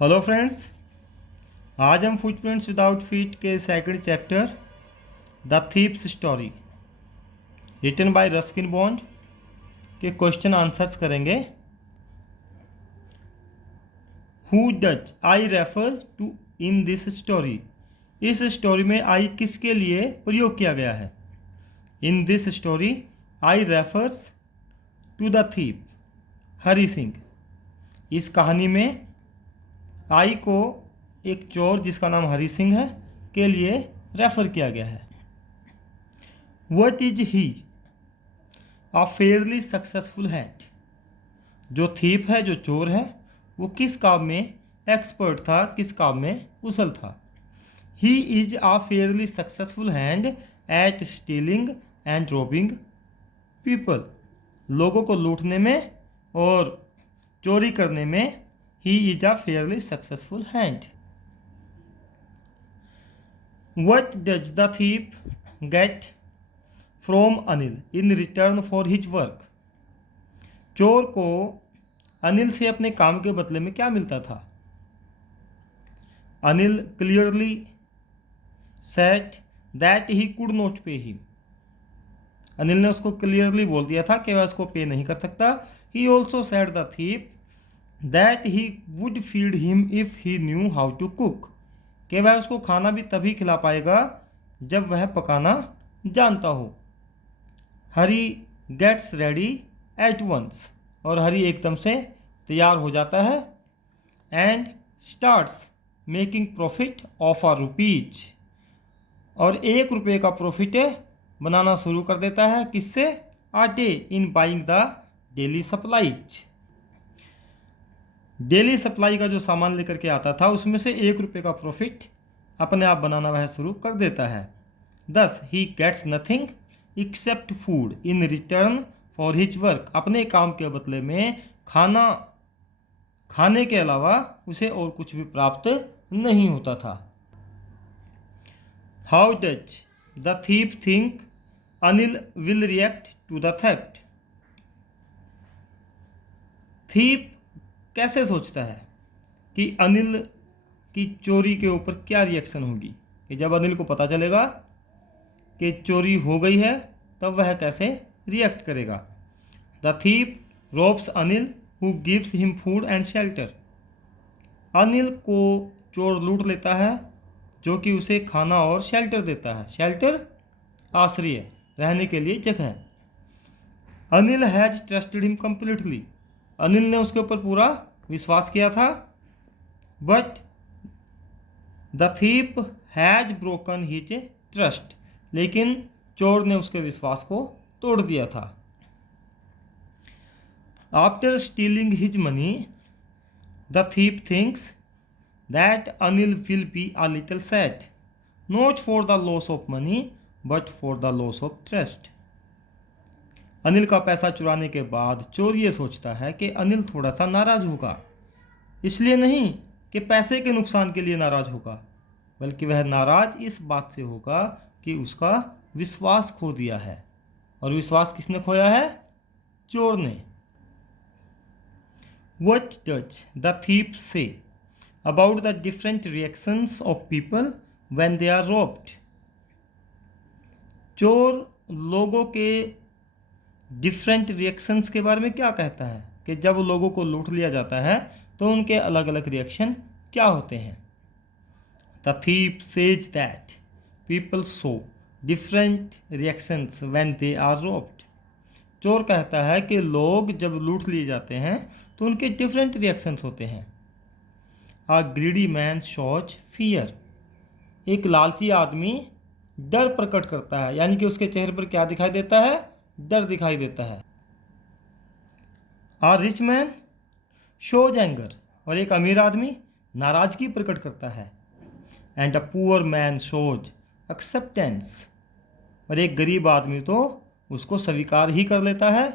Hello friends, आज हम footprints without feet के second chapter the thief's story written by Ruskin Bond के question answers करेंगे। Who does I refer to in this story. इस स्टोरी में आई किसके लिए प्रयोग किया गया है। In this story I refers to the thief Hari Singh. इस कहानी में आई को एक चोर जिसका नाम हरि सिंह है के लिए रेफर किया गया है। What is he a fairly successful hand. जो थीप है, जो चोर है, वो किस काम में एक्सपर्ट था, किस काम में कुशल था। He is a fairly successful hand eight stealing and robbing people. लोगों को लूटने में और चोरी करने में he is a fairly successful hand. What does the thief get from Anil in return for his work? चोर को अनिल से अपने काम के बदले में क्या मिलता था। Anil clearly said that he could not pay him. Anil ने उसको क्लियरली बोल दिया था कि वह उसको पे नहीं कर सकता। He also said the thief that he would feed him if he knew how to cook. कि वह उसको खाना भी तभी खिला पाएगा जब वह पकाना जानता हो। हरी गेट्स रेडी एट वंस। और हरी एकदम से तैयार हो जाता है। And starts making profit of a rupees. और 1 रुपये का प्रॉफिट बनाना शुरू कर देता है। किससे? Aid in buying the daily supplies. Daily supply का जो सामान लेकर के आता था उसमें से 1 रुपये का प्रॉफिट अपने आप बनाना वह शुरू कर देता है। Thus he gets nothing except food in return for his work. अपने काम के बदले में खाने के अलावा उसे और कुछ भी प्राप्त नहीं होता था। How does the thief think Anil will react to the theft. Thief कैसे सोचता है कि अनिल की चोरी के ऊपर क्या रिएक्शन होगी, कि जब अनिल को पता चलेगा कि चोरी हो गई है तब वह कैसे रिएक्ट करेगा। The thief ropes Anil who gives him food and shelter. Anil को चोर लूट लेता है जो कि उसे खाना और शेल्टर देता है। शेल्टर आश्रय, रहने के लिए जगह। Anil has trusted him completely. Anil ने उसके ऊपर पूरा विश्वास किया था। But the thief has broken his trust. लेकिन चोर ने उसके विश्वास को तोड़ दिया था। After stealing his money the thief thinks that Anil will be a little sad, not for the loss of money but for the loss of trust. Anil का पैसा चुराने के बाद चोर ये सोचता है कि अनिल थोड़ा सा नाराज होगा। इसलिए नहीं कि पैसे के नुकसान के लिए नाराज होगा, बल्कि वह नाराज इस बात से होगा कि उसका विश्वास खो दिया है। और विश्वास किसने खोया है? चोर ने। What does the thief say about the different reactions of people when they are robbed? चोर लोगों के डिफरेंट रिएक्शंस के बारे में क्या कहता है कि जब लोगों को लूट लिया जाता है तो उनके अलग अलग रिएक्शन क्या होते हैं। The thief says that people show different reactions when they are robbed. चोर कहता है कि लोग जब लूट लिए जाते हैं तो उनके डिफरेंट रिएक्शंस होते हैं। A greedy man shows fear. एक लालची आदमी डर प्रकट करता है, यानी कि उसके चेहरे पर क्या दिखाई देता है? डर दिखाई देता है। आ रिच मैन शोज एंगर। और एक अमीर आदमी नाराजगी प्रकट करता है। And a poor man shows acceptance. और एक गरीब आदमी तो उसको स्वीकार ही कर लेता है,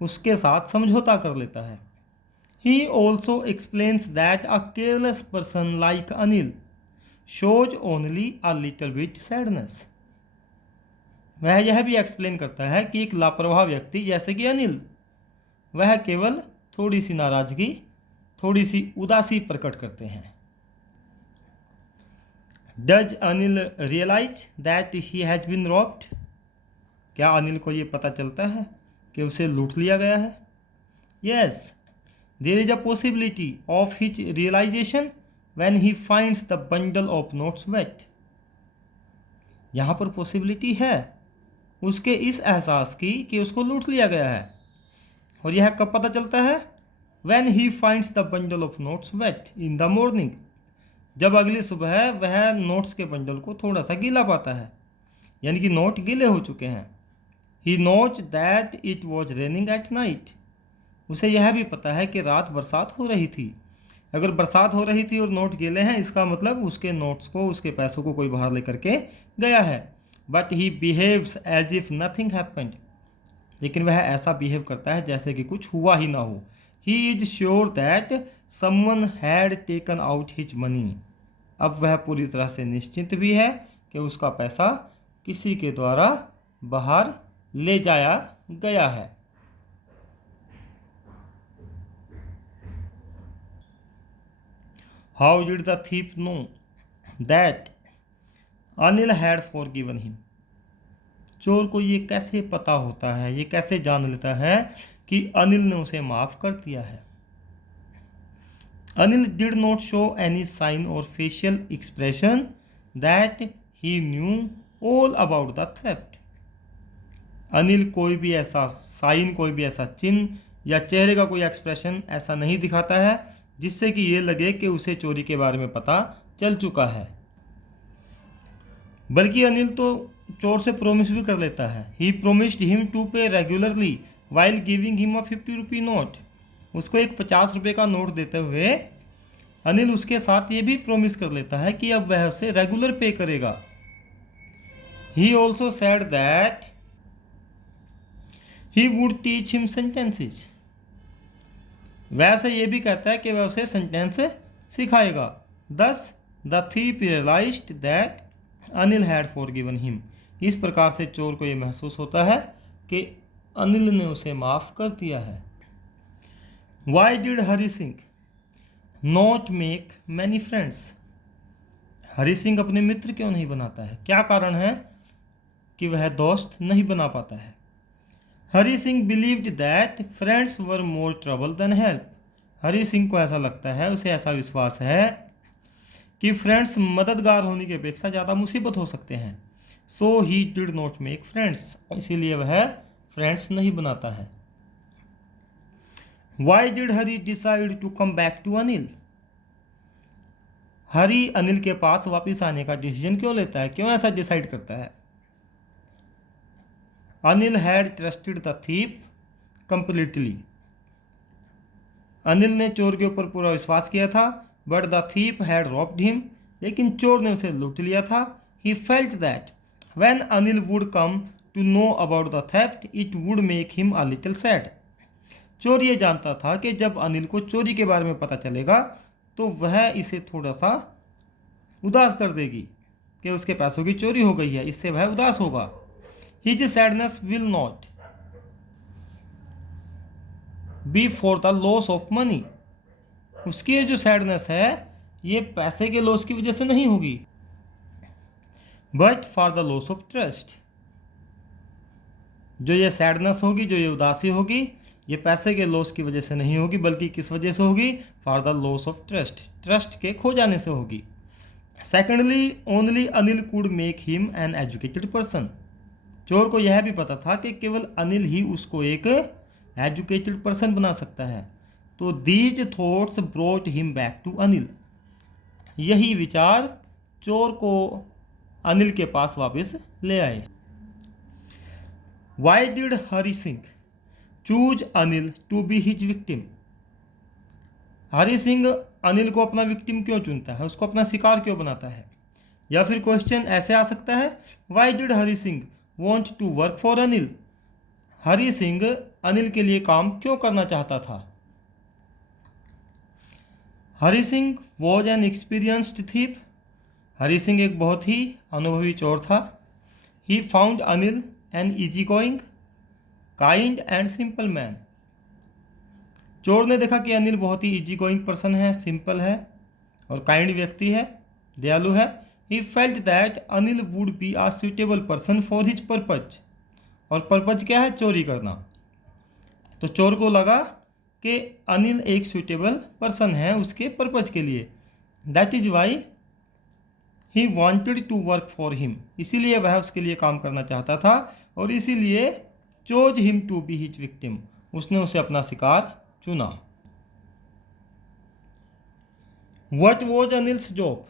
उसके साथ समझौता कर लेता है। He also explains that a careless person like Anil shows only a little bit sadness. वह यह भी एक्सप्लेन करता है कि एक लापरवाह व्यक्ति जैसे कि अनिल, वह केवल थोड़ी सी नाराजगी थोड़ी सी उदासी प्रकट करते हैं। Does Anil realise that he has been robbed? क्या अनिल को ये पता चलता है कि उसे लूट लिया गया है? Yes, there is a possibility of his realisation when he finds the bundle of notes wet. यहाँ पर पॉसिबिलिटी है उसके इस एहसास की कि उसको लूट लिया गया है। और यह कब पता चलता है? When he finds the bundle of notes wet in the morning, जब अगली सुबह वह नोट्स के बंडल को थोड़ा सा गीला पाता है, यानी कि नोट गीले हो चुके हैं। He knows that it was raining at night, उसे यह भी पता है कि रात बरसात हो रही थी। अगर बरसात हो रही थी और नोट गीले हैं, इसका मतलब उसके नोट्स को, उसके पैसों को कोई बाहर लेकर के गया है। But he behaves as if nothing happened, लेकिन वह ऐसा बिहेव करता है जैसे कि कुछ हुआ ही ना हो। He is sure that someone had taken out his money, अब वह पूरी तरह से निश्चिंत भी है कि उसका पैसा किसी के द्वारा बाहर ले जाया गया है। How did the thief know that Anil had forgiven him? चोर को ये कैसे पता होता है, ये कैसे जान लेता है कि अनिल ने उसे माफ कर दिया है? Anil did not show any sign or facial expression that he knew all about the theft. Anil कोई भी ऐसा साइन, कोई भी ऐसा चिन्ह या चेहरे का कोई एक्सप्रेशन ऐसा नहीं दिखाता है जिससे कि ये लगे कि उसे चोरी के बारे में पता चल चुका है। बल्कि अनिल तो चोर से प्रोमिस भी कर लेता है। ही promised him to pay regularly while giving him a 50 rupee note. उसको एक 50 रुपये का नोट देते हुए अनिल उसके साथ ये भी प्रोमिस कर लेता है कि अब वह उसे रेगुलर पे करेगा। He also said that he would teach him sentences. वैसे ये भी कहता है कि वह उसे सेंटेंस सिखाएगा। Thus the thief realised that Anil had forgiven him. इस प्रकार से चोर को ये महसूस होता है कि अनिल ने उसे माफ़ कर दिया है। Why did Hari Singh not make many friends? Hari Singh अपने मित्र क्यों नहीं बनाता है? क्या कारण है कि वह दोस्त नहीं बना पाता है? Hari Singh believed that friends were more trouble than help. Hari Singh को ऐसा लगता है, उसे ऐसा विश्वास है कि फ्रेंड्स मददगार होने की अपेक्षा ज़्यादा मुसीबत हो सकते हैं। So he did not make friends, इसीलिए वह फ्रेंड्स नहीं बनाता है। Why did Hari decide to come back to Anil? Hari Anil के पास वापस आने का डिसीजन क्यों लेता है, क्यों ऐसा डिसाइड करता है? Anil had trusted the thief completely. Anil ने चोर के ऊपर पूरा विश्वास किया था, but the thief had robbed him, लेकिन चोर ने उसे लूट लिया था। He felt that when Anil would come to know about the theft it would make him a little sad. चोर ये जानता था कि जब अनिल को चोरी के बारे में पता चलेगा तो वह इसे थोड़ा सा उदास कर देगी कि उसके पैसों की चोरी हो गई है, इससे वह उदास होगा। His sadness will not be for the loss of money. उसकी ये जो सैडनेस है ये पैसे के लॉस की वजह से नहीं होगी, but for the loss of trust. जो ये सैडनेस होगी, जो ये उदासी होगी, ये पैसे के लॉस की वजह से नहीं होगी, बल्कि किस वजह से होगी? For the loss of trust, trust के खो जाने से होगी। Secondly only Anil could make him an educated person. चोर को यह भी पता था कि केवल अनिल ही उसको एक एजुकेटेड पर्सन बना सकता है। तो these thoughts brought him back to Anil. यही विचार चोर को अनिल के पास वापस ले आए। Why did Hari Singh choose Anil to be his victim? Hari Singh Anil को अपना विक्टिम क्यों चुनता है, उसको अपना शिकार क्यों बनाता है? या फिर क्वेश्चन ऐसे आ सकता है, why did Hari Singh want to work for Anil? Hari Singh Anil के लिए काम क्यों करना चाहता था? Hari Singh was an experienced thief. Hari Singh एक बहुत ही अनुभवी चोर था। He found Anil an easy going kind and simple man. चोर ने देखा कि अनिल बहुत ही इजी गोइंग पर्सन है, सिंपल है और काइंड व्यक्ति है, दयालु है। He felt that Anil would be a suitable person for his purpose. और पर्पज क्या है? चोरी करना। तो चोर को लगा कि अनिल एक सुटेबल पर्सन है उसके पर्पज के लिए। That is why he wanted to work for him. इसीलिए वह उसके लिए काम करना चाहता था और इसीलिए chose him to be his victim. उसने उसे अपना शिकार चुना। What was Anil's job?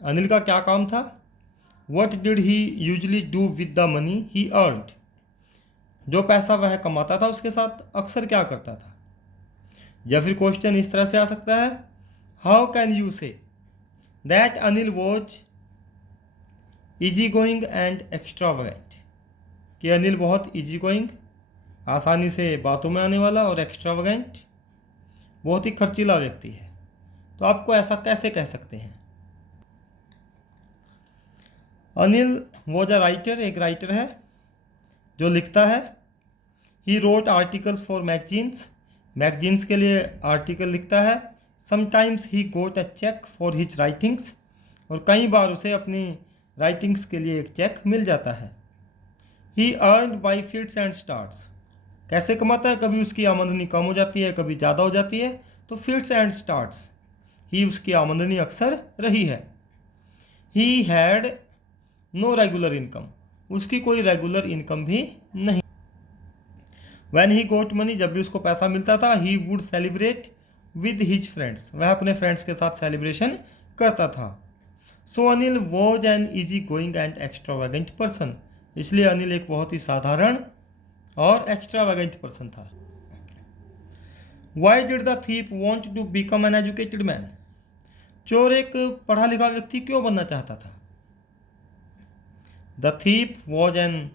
Anil का क्या काम था? What did he usually do with the money he earned? जो पैसा वह कमाता था उसके साथ अक्सर क्या करता था? या फिर क्वेश्चन इस तरह से आ सकता है, हाउ कैन यू से that Anil was easy going and extravagant? कि अनिल बहुत इजी गोइंग, आसानी से बातों में आने वाला, और एक्स्ट्रावेगेंट, बहुत ही खर्चीला व्यक्ति है। तो आपको ऐसा कैसे कह सकते हैं? अनिल वॉज अ राइटर, एक राइटर है जो लिखता है। He wrote articles for magazines, magazines के लिए आर्टिकल लिखता है। Sometimes he got a cheque for his writings, और कई बार उसे अपनी राइटिंग्स के लिए एक चेक मिल जाता है। He earned by fits and starts, कैसे कमाता है? कभी उसकी आमदनी कम हो जाती है, कभी ज़्यादा हो जाती है, तो फिट्स एंड स्टार्ट्स ही उसकी आमदनी अक्सर रही है। He had no regular income, उसकी कोई रेगुलर इनकम भी नहीं। वैन ही गोट मनी, जब भी उसको पैसा मिलता था, he would celebrate with his friends, वह अपने फ्रेंड्स के साथ सेलिब्रेशन करता था। So Anil was an easy going and extravagant person, इसलिए अनिल एक बहुत ही साधारण और एक्स्ट्रावेगेंट पर्सन था। Why did the thief want to become an educated man? चोर एक पढ़ा लिखा व्यक्ति क्यों बनना चाहता था? The thief was an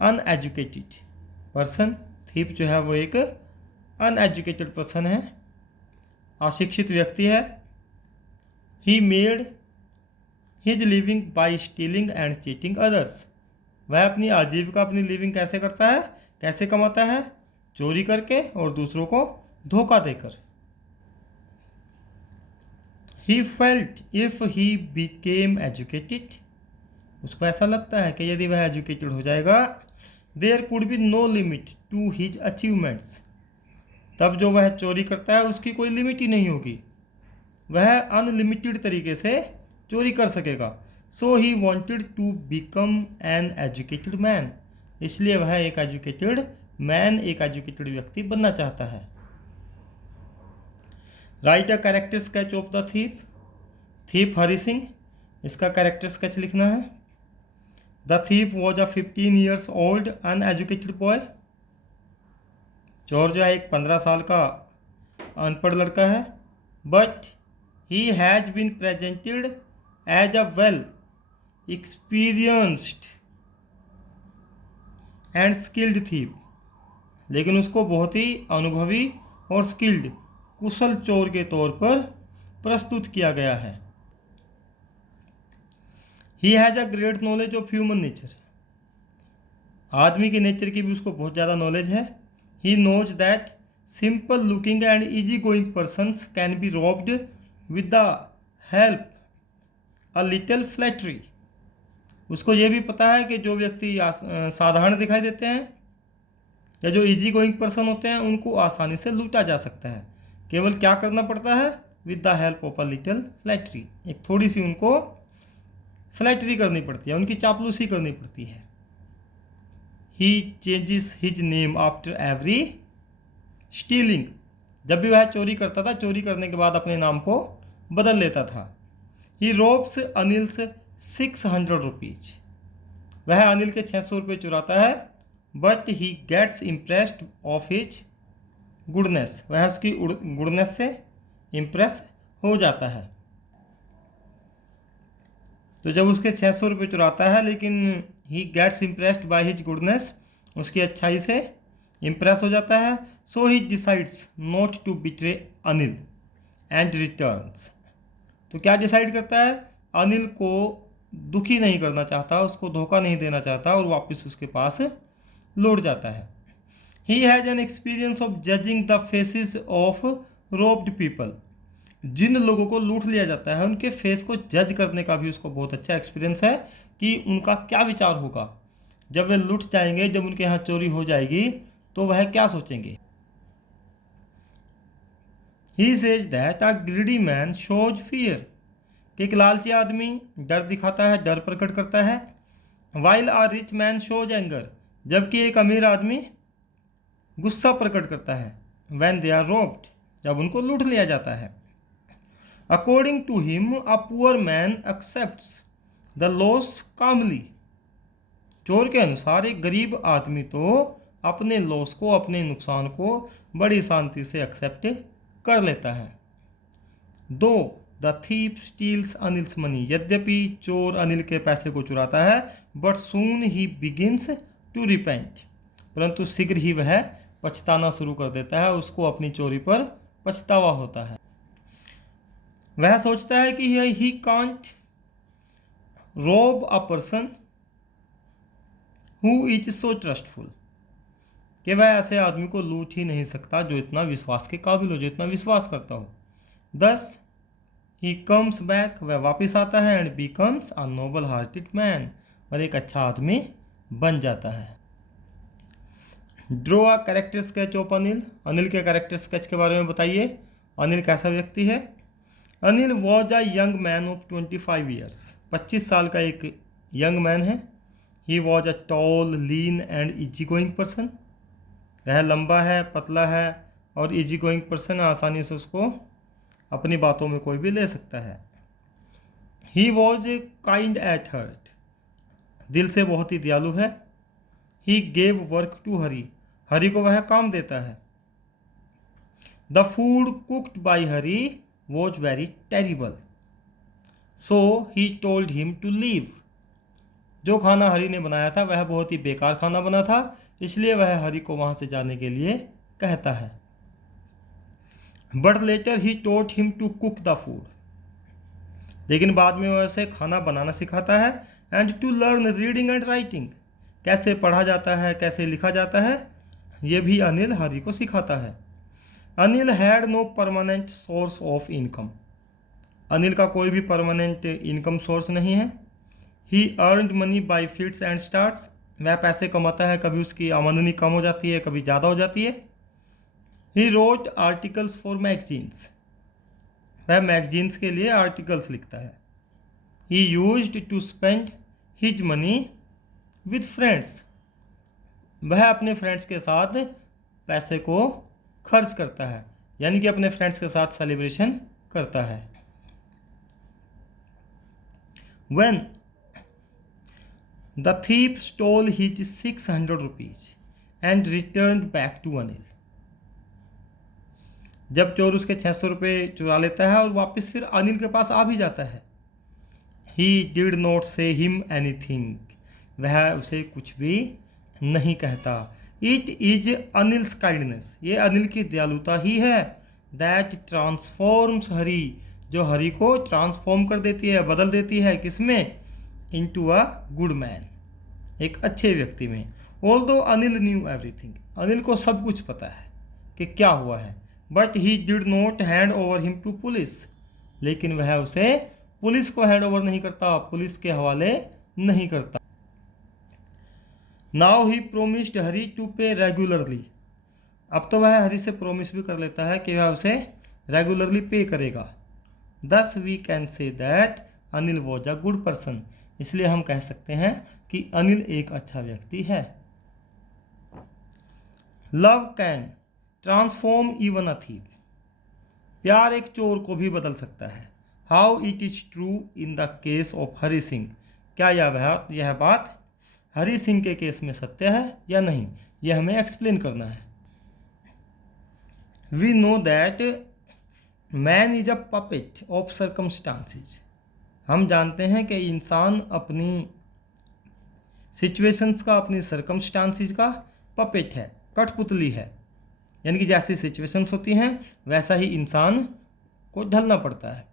uneducated person, thief जो है वो एक अनएजुकेटेड पर्सन है, अशिक्षित व्यक्ति है। He made his living by stealing and cheating others, वह अपनी आजीविका, अपनी लिविंग कैसे करता है, कैसे कमाता है? चोरी करके और दूसरों को धोखा देकर। He felt if he became educated, उसको ऐसा लगता है कि यदि वह एजुकेटेड हो जाएगा, there could be no limit to his achievements, तब जो वह चोरी करता है उसकी कोई लिमिट ही नहीं होगी, वह अनलिमिटेड तरीके से चोरी कर सकेगा। So he wanted to become an educated man, इसलिए वह एक एजुकेटेड मैन, एक एजुकेटेड व्यक्ति बनना चाहता है। Write a character sketch of the thief, thief Hari Singh, इसका कैरेक्टर स्केच लिखना है। The thief was a 15 years old uneducated boy, चोर जो है एक 15 साल का अनपढ़ लड़का है। But he has been presented as a well experienced and skilled thief, लेकिन उसको बहुत ही अनुभवी और स्किल्ड, कुशल चोर के तौर पर प्रस्तुत किया गया है। He has a great knowledge of human nature, आदमी के नेचर की भी उसको बहुत ज़्यादा नॉलेज है। He knows that simple looking and easy going persons can be robbed with the help a little flattery, उसको ये भी पता है कि जो व्यक्ति साधारण दिखाई देते हैं या जो इजी गोइंग पर्सन होते हैं उनको आसानी से लूटा जा सकता है। केवल क्या करना पड़ता है? With the help of a little flattery, एक थोड़ी सी उनको फ्लैटरी करनी पड़ती है, उनकी चापलूसी करनी पड़ती है। He changes his name after every stealing, जब भी वह चोरी करता था, चोरी करने के बाद अपने नाम को बदल लेता था। ही रोब्स अनिल्स 600 रुपीज, वह अनिल के 600 रुपये चुराता है। But he gets impressed of his goodness, वह उसकी गुडनेस से इम्प्रेस हो जाता है। तो जब उसके 600 रुपये चुराता है, लेकिन he gets impressed by his goodness, उसकी अच्छाई से इम्प्रेस हो जाता है। So he decides not to betray Anil and returns, तो क्या डिसाइड करता है? अनिल को दुखी नहीं करना चाहता, उसको धोखा नहीं देना चाहता और वापस उसके पास लौट जाता है। He has an experience of judging the faces of robbed people. जिन लोगों को लूट लिया जाता है उनके फेस को जज करने का भी उसको बहुत अच्छा एक्सपीरियंस है कि उनका क्या विचार होगा जब वे लूट जाएंगे, जब उनके यहाँ चोरी हो जाएगी तो वह क्या सोचेंगे। He says that a greedy man shows fear, कि एक लालची आदमी डर दिखाता है, डर प्रकट करता है। While a rich man shows anger, जबकि एक अमीर आदमी गुस्सा प्रकट करता है। व्हेन दे आर रोब्ड, जब उनको लूट लिया जाता है। According to him a poor man accepts the loss calmly, चोर के अनुसार एक गरीब आदमी तो अपने लॉस को, अपने नुकसान को बड़ी शांति से एक्सेप्ट कर लेता है। Though the thief steals Anil's money, यद्यपि चोर अनिल के पैसे को चुराता है, but soon he begins to repent, परंतु शीघ्र ही वह पछताना शुरू कर देता है, उसको अपनी चोरी पर पछतावा होता है। वह सोचता है कि ही कांट रोब a person who is so trustful, कि वह ऐसे आदमी को लूट ही नहीं सकता जो इतना विश्वास के काबिल हो, जो इतना विश्वास करता हो। दस ही कम्स बैक, वह वापस आता है, and becomes a Nobel hearted man, और एक अच्छा आदमी बन जाता है। Draw a character sketch of Anil, Anil के कैरेक्टर स्केच के बारे में बताइए। अनिल कैसा व्यक्ति है? Anil was a young man of 25 years, 25 साल का एक यंग मैन है। He was a tall lean and easy going person, वह लंबा है, पतला है और इजी गोइंग पर्सन, आसानी से उसको अपनी बातों में कोई भी ले सकता है। He was a kind at heart, दिल से बहुत ही दयालु है। He gave work to Hari, Hari को वह काम देता है। The food cooked by Hari was very terrible, so he told him to leave, जो खाना हरी ने बनाया था वह बहुत ही बेकार खाना बना था, इसलिए वह हरी को वहाँ से जाने के लिए कहता है। But later he taught him to cook the food, लेकिन बाद में वह उसे खाना बनाना सिखाता है। And to learn reading and writing, कैसे पढ़ा जाता है, कैसे लिखा जाता है, ये भी अनिल हरी को सिखाता है। Anil had no permanent source of income, Anil का कोई भी परमानेंट इनकम सोर्स नहीं है। He earned money by fits and starts, वह पैसे कमाता है, कभी उसकी आमदनी कम हो जाती है, कभी ज़्यादा हो जाती है। He wrote articles for magazines, वह मैगजीन्स के लिए आर्टिकल्स लिखता है। He used to spend his money with friends, वह अपने फ्रेंड्स के साथ पैसे को खर्च करता है, यानी कि अपने फ्रेंड्स के साथ सेलिब्रेशन करता है। When the thief stole his 600 rupees and returned back to Anil, जब चोर उसके 600 रुपये चुरा लेता है और वापस फिर अनिल के पास आ भी जाता है। He did not say him anything, वह उसे कुछ भी नहीं कहता। It is अनिल्स काइंडनेस, ये अनिल की दयालुता ही है। That transforms हरी, जो हरी को ट्रांसफॉर्म कर देती है, बदल देती है, किसमें? इनटू अ गुड मैन, एक अच्छे व्यक्ति में। Although Anil knew everything, Anil को सब कुछ पता है कि क्या हुआ है। But he did not hand over him to police, लेकिन वह उसे पुलिस को हैंड ओवर नहीं करता, पुलिस के हवाले नहीं करता। Now he promised Hari to pay regularly, अब तो वह हरी से प्रोमिस भी कर लेता है कि वह उसे रेगुलरली पे करेगा। Thus we can say that Anil was a good person, इसलिए हम कह सकते हैं कि अनिल एक अच्छा व्यक्ति है। Love can transform even a thief, प्यार एक चोर को भी बदल सकता है। How it is true in the case of Hari Singh, क्या यह बात हरी सिंह के केस में सत्य है या नहीं, यह हमें एक्सप्लेन करना है। We know that man is a puppet of circumstances, हम जानते हैं कि इंसान अपनी सिचुएशंस का, अपनी सर्कमस्टांसेस का पपेट है, कठपुतली है, यानी कि जैसी सिचुएशंस होती हैं वैसा ही इंसान को ढलना पड़ता है।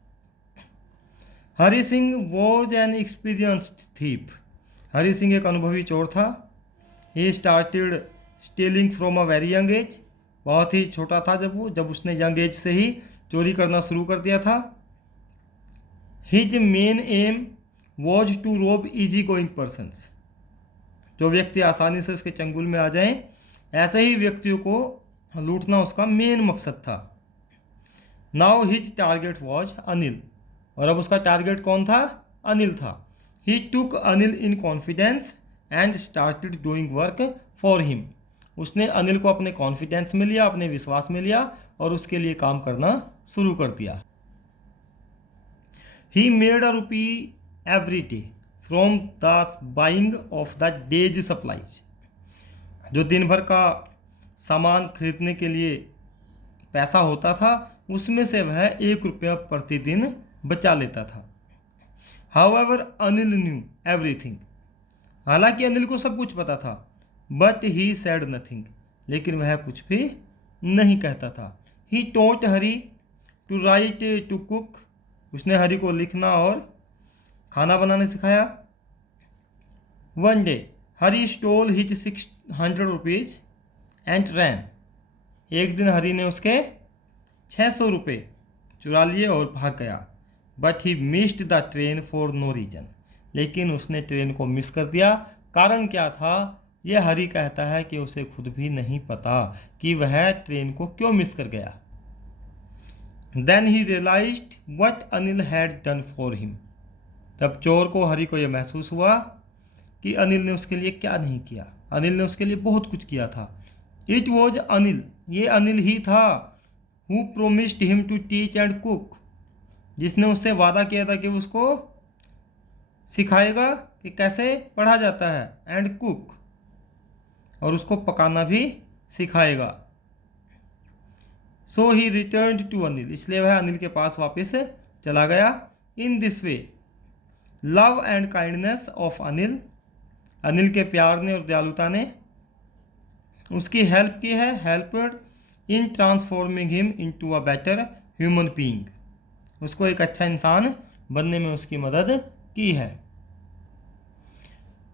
Hari Singh was an experienced thief, Hari Singh एक अनुभवी चोर था। He started stealing from a very young age, बहुत ही छोटा था जब उसने यंग एज से ही चोरी करना शुरू कर दिया था। His main aim was to rob easy going persons, जो व्यक्ति आसानी से उसके चंगुल में आ जाएं, ऐसे ही व्यक्तियों को लूटना उसका मेन मकसद था। Now his target was Anil, और अब उसका टारगेट कौन था? अनिल था। He took Anil in confidence and started doing work for him, उसने अनिल को अपने कॉन्फिडेंस में लिया, अपने विश्वास में लिया और उसके लिए काम करना शुरू कर दिया। He made a rupee every day from the buying of the days supplies, जो दिन भर का सामान खरीदने के लिए पैसा होता था उसमें से वह 1 रुपया प्रतिदिन बचा लेता था। हाउएवर अनिल न्यू एवरीथिंग, हालांकि अनिल को सब कुछ पता था। बट ही सैड नथिंग, लेकिन वह कुछ भी नहीं कहता था। He taught Hari to write to cook, उसने हरी को लिखना और खाना बनाने सिखाया। One day Hari stole his 600 rupees and ran, एक दिन हरी ने उसके 600 रुपये चुरा लिए और भाग गया। But he missed the train for no reason, लेकिन उसने ट्रेन को मिस कर दिया। कारण क्या था? यह हरी कहता है कि उसे खुद भी नहीं पता कि वह ट्रेन को क्यों मिस कर गया। Then he realised what Anil had done for him, तब चोर को हरी को यह महसूस हुआ कि अनिल ने उसके लिए क्या नहीं किया। अनिल ने उसके लिए बहुत कुछ किया था। इट वॉज अनिल, ये अनिल ही था। Who promised him to teach and cook, जिसने उससे वादा किया था कि उसको सिखाएगा कि कैसे पढ़ा जाता है, एंड कुक, और उसको पकाना भी सिखाएगा। सो ही रिटर्न टू अनिल, इसलिए वह अनिल के पास वापस चला गया। In this way love and kindness of Anil, Anil के प्यार ने और दयालुता ने उसकी हेल्प की है, helped in transforming him into a better human being, उसको एक अच्छा इंसान बनने में उसकी मदद की है।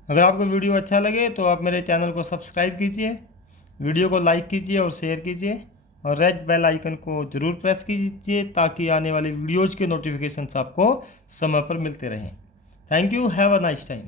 अगर आपको वीडियो अच्छा लगे तो आप मेरे चैनल को सब्सक्राइब कीजिए, वीडियो को लाइक कीजिए और शेयर कीजिए, और रेड बेल आइकन को ज़रूर प्रेस कीजिए ताकि आने वाली वीडियोज़ के नोटिफिकेशंस आपको समय पर मिलते रहें। Thank you, have a nice time.